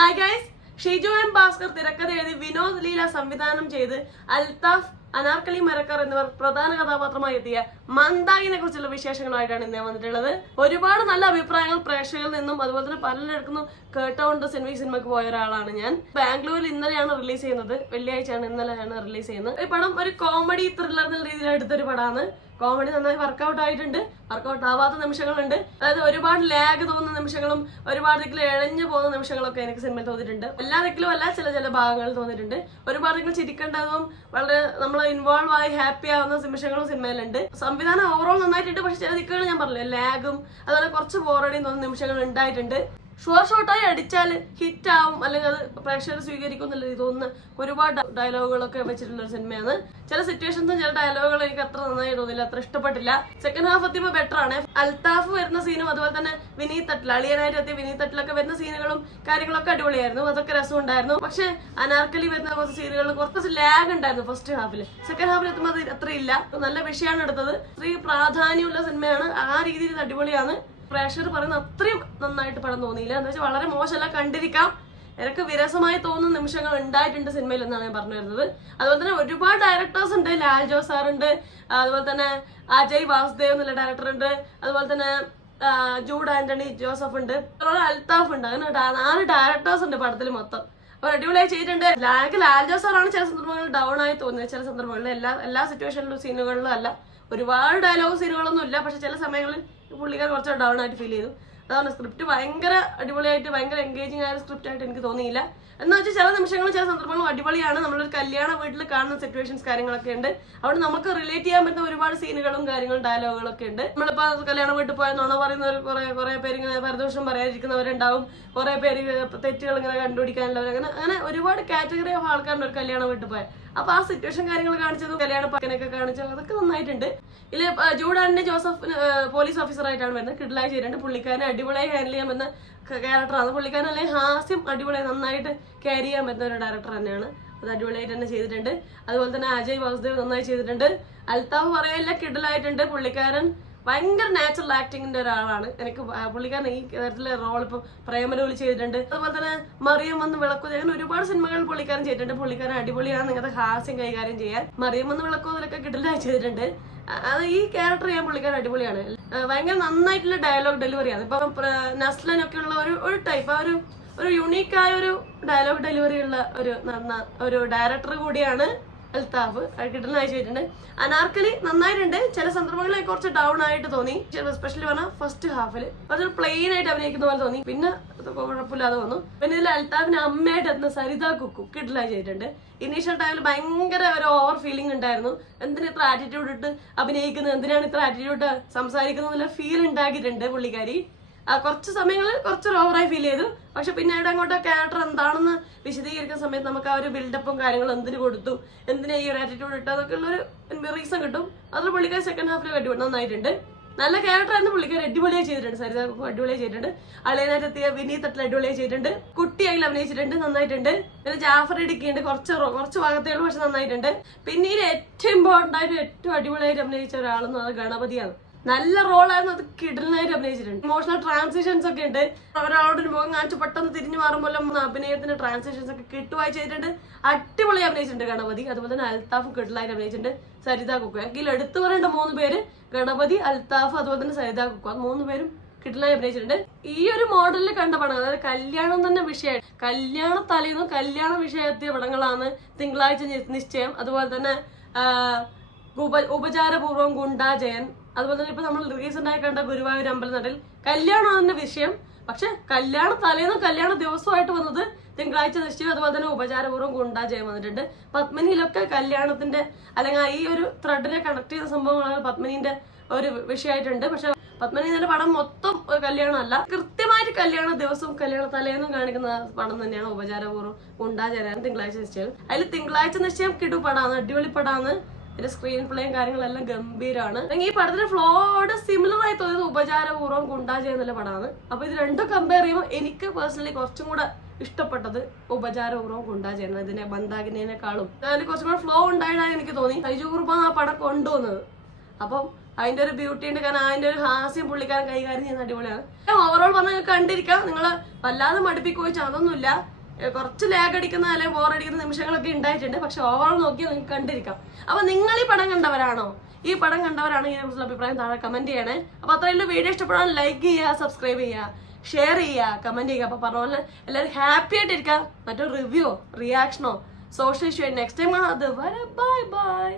Hi guys, Shiju M Bhaskar തിരക്കഥ എഴുതി വിനോദ് ലീല സംവിധാനം ചെയ്ത് അൽത്താഫ്, അനാർക്കലി മരക്കാർ എന്നിവർ പ്രധാന കഥാപാത്രമായി എത്തിയ മന്ദാകിനെ കുറിച്ചുള്ള വിശേഷങ്ങളായിട്ടാണ് ഇന്ന് വന്നിട്ടുള്ളത്. ഒരുപാട് നല്ല അഭിപ്രായങ്ങൾ പ്രേക്ഷകരിൽ നിന്നും അതുപോലെ തന്നെ പലരിടത്തുനിന്നും കേട്ടോണ്ട് സിനിമയ്ക്ക് പോയ ഒരാളാണ് ഞാൻ. ബാംഗ്ലൂരിൽ ഇന്നലെയാണ് റിലീസ് ചെയ്യുന്നത്, വെള്ളിയാഴ്ചയാണ് ഇന്നലെയാണ് റിലീസ് ചെയ്യുന്നത്. ഈ പടം ഒരു കോമഡി ത്രില്ലർ എന്ന രീതിയിൽ എടുത്തൊരു പടമാണ്. കോമഡി നന്നായി വർക്കൗട്ട് ആയിട്ടുണ്ട്, വർക്കൗട്ട് ആവാത്ത നിമിഷങ്ങളുണ്ട്. അതായത് ഒരുപാട് ലാഗ് തോന്നുന്ന നിമിഷങ്ങളും ഒരുപാട് ദിക്കിൽ ഇഴഞ്ഞു പോകുന്ന നിമിഷങ്ങളൊക്കെ എനിക്ക് സിനിമയിൽ തോന്നിയിട്ടുണ്ട്. എല്ലാ ദിക്കിലും അല്ല, ചില ഭാഗങ്ങളിൽ തോന്നിയിട്ടുണ്ട്. ഒരുപാട് ദിക്കിൽ ചിരിക്കേണ്ടതും വളരെ നമ്മൾ ഇൻവോൾവ് ആയി ഹാപ്പി ആവുന്ന നിമിഷങ്ങളും സിനിമയിലുണ്ട്. സംവിധാനം ഓവറോൾ നന്നായിട്ടുണ്ട്, പക്ഷെ ചില ദിക്കുകൾ ഞാൻ പറഞ്ഞില്ലേ, ലാഗും അതുപോലെ കുറച്ച് ബോറടിയും തോന്നുന്ന നിമിഷങ്ങൾ ഉണ്ടായിട്ടുണ്ട്. ഷുവർ ഷോട്ടായി അടിച്ചാൽ ഹിറ്റ് ആവും, അല്ലെങ്കിൽ അത് പ്രേക്ഷകർ സ്വീകരിക്കും എന്നുള്ള തോന്നുന്ന ഒരുപാട് ഡയലോഗുകളൊക്കെ വെച്ചിട്ടുള്ള ഒരു സിനിമയാണ്. ചില സിറ്റുവേഷൻസും ചില ഡയലോഗുകൾ എനിക്ക് അത്ര നന്നായി തോന്നില്ല, അത്ര ഇഷ്ടപ്പെട്ടില്ല. സെക്കൻഡ് ഹാഫ് എത്തിയപ്പോൾ ബെറ്റർ ആണ്. അൽത്താഫ് വരുന്ന സീനും അതുപോലെ തന്നെ വിനീത് തട്ടിൽ, അളിയനായിട്ട് എത്തിയ വിനീത് തട്ടിലൊക്കെ വരുന്ന സീനുകളും കാര്യങ്ങളൊക്കെ അടിപൊളിയായിരുന്നു, അതൊക്കെ രസമുണ്ടായിരുന്നു. പക്ഷെ അനാർക്കലി വരുന്ന കുറച്ച് സീനുകളിൽ കുറച്ച് ലാഗ് ഉണ്ടായിരുന്നു ഫസ്റ്റ് ഹാഫിൽ. സെക്കൻഡ് ഹാഫിൽ എത്തുമ്പോൾ അത് അത്ര ഇല്ല. നല്ല വിഷയമാണ് എടുത്തത്, സ്ത്രീ പ്രാധാന്യമുള്ള സിനിമയാണ്, ആ രീതിയിൽ അടിപൊളിയാണ്. പ്രേക്ഷകർ പറയുന്ന അത്രയും നന്നായിട്ട് പടം തോന്നിയില്ല. എന്താ വെച്ചാൽ വളരെ മോശമല്ല, കണ്ടിരിക്കാം. എനിക്ക് വിരസമായി തോന്നുന്ന നിമിഷങ്ങൾ ഉണ്ടായിട്ടുണ്ട് സിനിമയിൽ എന്നാണ് ഞാൻ പറഞ്ഞു വരുന്നത്. അതുപോലെ തന്നെ ഒരുപാട് ഡയറക്ടേഴ്സ് ഉണ്ട്. ലാൽ ജോസ് സാറുണ്ട്, അതുപോലെ തന്നെ അജയ് വാസുദേവ് എന്നുള്ള ഡയറക്ടർ ഉണ്ട്, അതുപോലെ തന്നെ ജൂഡ് ആന്റണി ജോസഫ് ഉണ്ട്, അൽത്താഫ് ഉണ്ട്. അങ്ങനെ 4 ഡയറക്ടേഴ്സ് ഉണ്ട് പടത്തിൽ മൊത്തം. അവർ അടിപൊളിയായി ചെയ്തിട്ടുണ്ട്. ലാൽ ജോസ് സാറാണ് ചില സന്ദർഭങ്ങളിൽ ഡൗൺ ആയി തോന്നിയത്, ചില സന്ദർഭങ്ങളിൽ എല്ലാ സിറ്റുവേഷനിലും സീനുകളിലും അല്ല. ഒരുപാട് ഡയലോഗ് സീനുകളൊന്നും ഇല്ല, പക്ഷെ ചില സമയങ്ങളിൽ പുള്ളിക്കാർ കുറച്ച് ഡൗൺ ആയിട്ട് ഫീൽ ചെയ്തു. അതാണ് സ്ക്രിപ്റ്റ് ഭയങ്കര അടിപൊളിയായിട്ട് ഭയങ്കര എൻഗേജിങ് ആയ സ്ക്രിപ്റ്റ് ആയിട്ട് എനിക്ക് തോന്നിയില്ല. എന്ന് വെച്ചാൽ ചില നിമിഷങ്ങളും ചില സന്ദർഭങ്ങളും അടിപൊളിയാണ്. നമ്മളൊരു കല്യാണ വീട്ടിൽ കാണുന്ന സിറ്റുവേഷൻസ് കാര്യങ്ങളൊക്കെ ഉണ്ട്. അവിടെ നമുക്ക് റിലേറ്റ് ചെയ്യാൻ പറ്റുന്ന ഒരുപാട് സീനുകളും കാര്യങ്ങളും ഡയലോഗുകളൊക്കെ ഉണ്ട്. നമ്മളിപ്പോ കല്യാണ വീട്ടിൽ പോയെന്നാണോ പറയുന്നവർ കുറെ പേര് ഇങ്ങനെ പരദോഷം പറയാതിരിക്കുന്നവരുണ്ടാവും, കുറെ പേര് തെറ്റുകൾ ഇങ്ങനെ കണ്ടുപിടിക്കാനുള്ളവർ, അങ്ങനെ ഒരുപാട് കാറ്റഗറി ഓഫ് ആൾക്കാരുണ്ട് ഒരു കല്യാണ വീട്ടിൽ പോയാൽ. അപ്പൊ ആ സിറ്റുവേഷൻ കാര്യങ്ങൾ കാണിച്ചതും കല്യാണ പക്കനൊക്കെ കാണിച്ചതും അതൊക്കെ നന്നായിട്ടുണ്ട്. ഇതില് Jude Antony Joseph police officer ആയിട്ടാണ് വരുന്നത്, കിഡ്ലായി ചെയ്തിട്ടുണ്ട്. പുള്ളിക്കാരനെ അടിപൊളിയായി ഹാൻഡിൽ ചെയ്യാൻ പറ്റുന്ന ക്യാരക്ടറാണ്. പുള്ളിക്കാരൻ അല്ലെങ്കിൽ ഹാസ്യം അടിപൊളിയായി നന്നായിട്ട് ക്യാരി ചെയ്യാൻ പറ്റുന്ന ഒരു ഡയറക്ടർ തന്നെയാണ്. അത് അടിപൊളിയായിട്ട് തന്നെ ചെയ്തിട്ടുണ്ട്. അതുപോലെ തന്നെ അജയ് വാസുദേവ് നന്നായി ചെയ്തിട്ടുണ്ട്. അൽത്താഫ് പറയാനില്ല, കിഡ്ലായിട്ടുണ്ട്. പുള്ളിക്കാരൻ ഭയങ്കര നാച്ചുറൽ ആക്ടിങ്ങിന്റെ ഒരാളാണ്. എനിക്ക് പുള്ളിക്കാരൻ ഈ തരത്തിലെ റോൾ ഇപ്പൊ പ്രേമലൂലി ചെയ്തിട്ടുണ്ട്. അതുപോലെ തന്നെ മറിയം വന്ന് വിളക്കോതി, അങ്ങനെ ഒരുപാട് സിനിമകൾ പുള്ളിക്കാരൻ ചെയ്തിട്ടുണ്ട്. പുള്ളിക്കാരൻ അടിപൊളിയാണ് ഇങ്ങനത്തെ ഹാസ്യം കൈകാര്യം ചെയ്യാൻ. മറിയം വന്ന് വിളക്കോതിലൊക്കെ കിഡലായി ചെയ്തിട്ടുണ്ട്. അത് ഈ ക്യാരക്ടർ ചെയ്യാൻ പുള്ളിക്കാരൻ അടിപൊളിയാണ്. ഭയങ്കര നന്നായിട്ടുള്ള ഡയലോഗ് ഡെലിവറിയാണ്. ഇപ്പൊ നസ്ലനൊക്കെ ഉള്ള ഒരു ടൈപ്പ് ഒരു യുണീക്കായ ഒരു ഡയലോഗ് ഡെലിവറി ഉള്ള ഒരു ഡയറക്ടർ കൂടിയാണ് അൽത്താഫ്. കിടലായി ചെയ്തിട്ടുണ്ട്. അനാർക്കലി നന്നായിട്ടുണ്ട്. ചില സന്ദർഭങ്ങളിൽ കുറച്ച് ഡൗൺ ആയിട്ട് തോന്നി, എസ്പെഷ്യലി പറഞ്ഞാൽ ഫസ്റ്റ് ഹാഫിൽ കുറച്ച് പ്ലെയിൻ ആയിട്ട് അഭിനയിക്കുന്ന പോലെ തോന്നി. പിന്നെ കുഴപ്പമില്ലാതെ വന്നു. പിന്നെ ഇതിൽ അൽത്താഫിന് അമ്മയായിട്ട് എത്തുന്ന സരിത കുക്കു കിഡലായി ചെയ്തിട്ടുണ്ട്. ഇനീഷ്യൽ ടൈമിൽ ഭയങ്കര ഒരു ഓവർ ഫീലിംഗ് ഉണ്ടായിരുന്നു. എന്തിനാ ഇത്ര ആറ്റിറ്റ്യൂഡ് ഇട്ട് അഭിനയിക്കുന്നത്, എന്തിനാണ് ഇത്ര ആറ്റിറ്റ്യൂഡ് സംസാരിക്കുന്നത് ഫീൽ ഉണ്ടാക്കിയിട്ടുണ്ട് പുള്ളിക്കാരി. കുറച്ച് സമയങ്ങളിൽ കുറച്ചൊരു ഓവറായി ഫീൽ ചെയ്തു. പക്ഷെ പിന്നീട് അങ്ങോട്ട് ക്യാരക്ടർ എന്താണെന്ന് വിശദീകരിക്കുന്ന സമയത്ത് നമുക്ക് ആ ഒരു ബിൽഡപ്പും കാര്യങ്ങളും എന്തിനു കൊടുത്തു, എന്തിനാ ഈ ഒരു ആറ്റിറ്റ്യൂഡ് ഇട്ടതൊക്കെ ഉള്ളൊരു റീസൺ കിട്ടും. അതിൽ പുള്ളിക്കാർ സെക്കൻഡ് ഹാഫിൽ അടിപൊളി നന്നായിട്ടുണ്ട്. നല്ല ക്യാരക്ടറായിരുന്നു. പുള്ളിക്കാർ അടിപൊളിയായി ചെയ്തിട്ടുണ്ട്. സരിത അടിപൊളിയായി ചെയ്തിട്ടുണ്ട്. അളിയനായിട്ട് എത്തിയ വിനീത് തട്ടിൽ അടിപൊളിയായി ചെയ്തിട്ടുണ്ട്. കുട്ടിയായി അഭിനയിച്ചിട്ടുണ്ട്, നന്നായിട്ടുണ്ട്. പിന്നെ ജാഫർ ഇടുക്കിയുണ്ട്, കുറച്ച് ഭാഗത്തേ ഉള്ളൂ, പക്ഷെ നന്നായിട്ടുണ്ട്. പിന്നീട് ഏറ്റവും ഇമ്പോർട്ടൻ്റ് ആയിട്ട് ഏറ്റവും അടിപൊളിയായിട്ട് അഭിനയിച്ച ഒരാളെന്ന് അത് ഗണപതിയാണ്. നല്ല റോളായിരുന്നു, അത് കിടലായിട്ട് അഭിനയിച്ചിട്ടുണ്ട്. ഇമോഷണൽ ട്രാൻസിഷൻസ് ഒക്കെ ഉണ്ട്. ഒരാളോട് മുഖം കാണിച്ച് പെട്ടെന്ന് തിരിഞ്ഞു മാറുമ്പോൾ അഭിനയത്തിന്റെ ട്രാൻസിഷൻസ് ഒക്കെ കിട്ടുവായി ചെയ്തിട്ടുണ്ട്. അടിപൊളി അഭിനയിച്ചിട്ടുണ്ട് ഗണപതി. അതുപോലെ തന്നെ അൽത്താഫ് കിടലായിട്ട് അഭിനയിച്ചിട്ടുണ്ട്. സരിത കുക്കു. ഇതിൽ എടുത്തു പറയേണ്ട 3 പേര് ഗണപതി, അൽത്താഫ്, അതുപോലെ തന്നെ സരിത കുക്കു. അത് 3 പേരും കിടലായി അഭിനയിച്ചിട്ടുണ്ട്. ഈ ഒരു മോഡലിൽ കണ്ട പടം, അതായത് കല്യാണം തന്നെ വിഷയം, കല്യാണ തലേന്നും കല്യാണ വിഷയത്തിയ പടങ്ങളാണ് തിങ്കളാഴ്ച നിശ്ചയം, അതുപോലെ തന്നെ ഉപചാരപൂർവ്വം ഗുണ്ടാജയൻ, അതുപോലെ തന്നെ ഇപ്പൊ നമ്മൾ റീസെന്റ് ആയി കണ്ട ഗുരുവായൂർ അമ്പലനടയിൽ കല്യാണമാണ് വിഷയം. പക്ഷെ കല്യാണ തലേന്നും കല്യാണ ദിവസമായിട്ട് വന്നത് തിങ്കളാഴ്ച നിശ്ചയം, അതുപോലെ തന്നെ ഉപചാരപൂർവ്വം ഗുണ്ടാജയം വന്നിട്ടുണ്ട്. പത്മിനിയിലൊക്കെ കല്യാണത്തിന്റെ അല്ലെങ്കിൽ ഈ ഒരു ത്രെഡിനെ കണക്ട് ചെയ്ത സംഭവങ്ങൾ പത്മിനിന്റെ ഒരു വിഷയമായിട്ടുണ്ട്. പക്ഷെ പത്മിനിന്റെ പടം മൊത്തം കല്യാണമല്ല, കൃത്യമായിട്ട് കല്യാണ ദിവസവും കല്യാണ തലേന്നും കാണിക്കുന്ന പടം തന്നെയാണ് ഉപചാരപൂർവ്വം ഗുണ്ടാജയം തിങ്കളാഴ്ച നിശ്ചയം. അതിൽ തിങ്കളാഴ്ച നിശ്ചയം കിടു പടാണ്, അടിപൊളി പടാണ്. ഇതിന്റെ സ്ക്രീൻ പ്ലേയും കാര്യങ്ങളെല്ലാം ഗംഭീരമാണ്. ഈ പടത്തിന്റെ ഫ്ലോയോട് സിമിലർ ആയി തോന്നിയത് ഉപചാരപൂർവ്വം ഗുണ്ടാജയം എന്നുള്ള പടമാണ്. അപ്പൊ ഇത് രണ്ടും കമ്പയർ ചെയ്യുമ്പോൾ എനിക്ക് പേഴ്സണലി കുറച്ചും കൂടെ ഇഷ്ടപ്പെട്ടത് ഉപചാരപൂർവ്വം ഗുണ്ടാജയം, ഇതിന്റെ മന്ദാകിനേക്കാളും അതിൽ കുറച്ചും കൂടെ ഫ്ലോ ഉണ്ടായിട്ടാണ് എനിക്ക് തോന്നി. ഷൈജു കുറുപ്പാണ് ആ പടം കൊണ്ടുവന്നത്. അപ്പം അതിന്റെ ഒരു ബ്യൂട്ടി ഉണ്ട്, കാരണം അതിന്റെ ഒരു ഹാസ്യം പുള്ളിക്കാരൻ കൈകാര്യം ചെയ്യുന്ന അടിപൊളിയാണ്. ഓവറോൾ പറഞ്ഞാൽ കണ്ടിരിക്കാം, നിങ്ങൾ വല്ലാതെ മടുപ്പിക്കോ ചോദിച്ചാൽ അതൊന്നുമില്ല. കുറച്ച് ലാഗ് അടിക്കുന്ന അല്ലെങ്കിൽ ബോറടിക്കുന്ന നിമിഷങ്ങളൊക്കെ ഉണ്ടായിട്ടുണ്ട്, പക്ഷെ ഓവറോൾ നോക്കിയാൽ നിങ്ങൾക്ക് കണ്ടിരിക്കാം. അപ്പൊ നിങ്ങൾ ഈ പടം കണ്ടവരാണോ? ഈ പടം കണ്ടവരാണ് ഇതിനെക്കുറിച്ചുള്ള അഭിപ്രായം താഴെ കമന്റ് ചെയ്യണേ. അപ്പൊ അത്രയും വീഡിയോ ഇഷ്ടപ്പെടാൻ ലൈക്ക് ചെയ്യുക, സബ്സ്ക്രൈബ് ചെയ്യുക, ഷെയർ ചെയ്യുക, കമന്റ് ചെയ്യുക. അപ്പൊ പറഞ്ഞ പോലെ എല്ലാവരും ഹാപ്പി ആയിട്ടിരിക്കുക. മറ്റൊരു റിവ്യൂ റിയാക്ഷനോ സോഷ്യൽ ഇഷ്യൂ നെക്സ്റ്റ് ടൈം. അതുവരെ ബൈ ബൈ.